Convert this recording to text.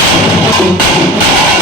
すいません。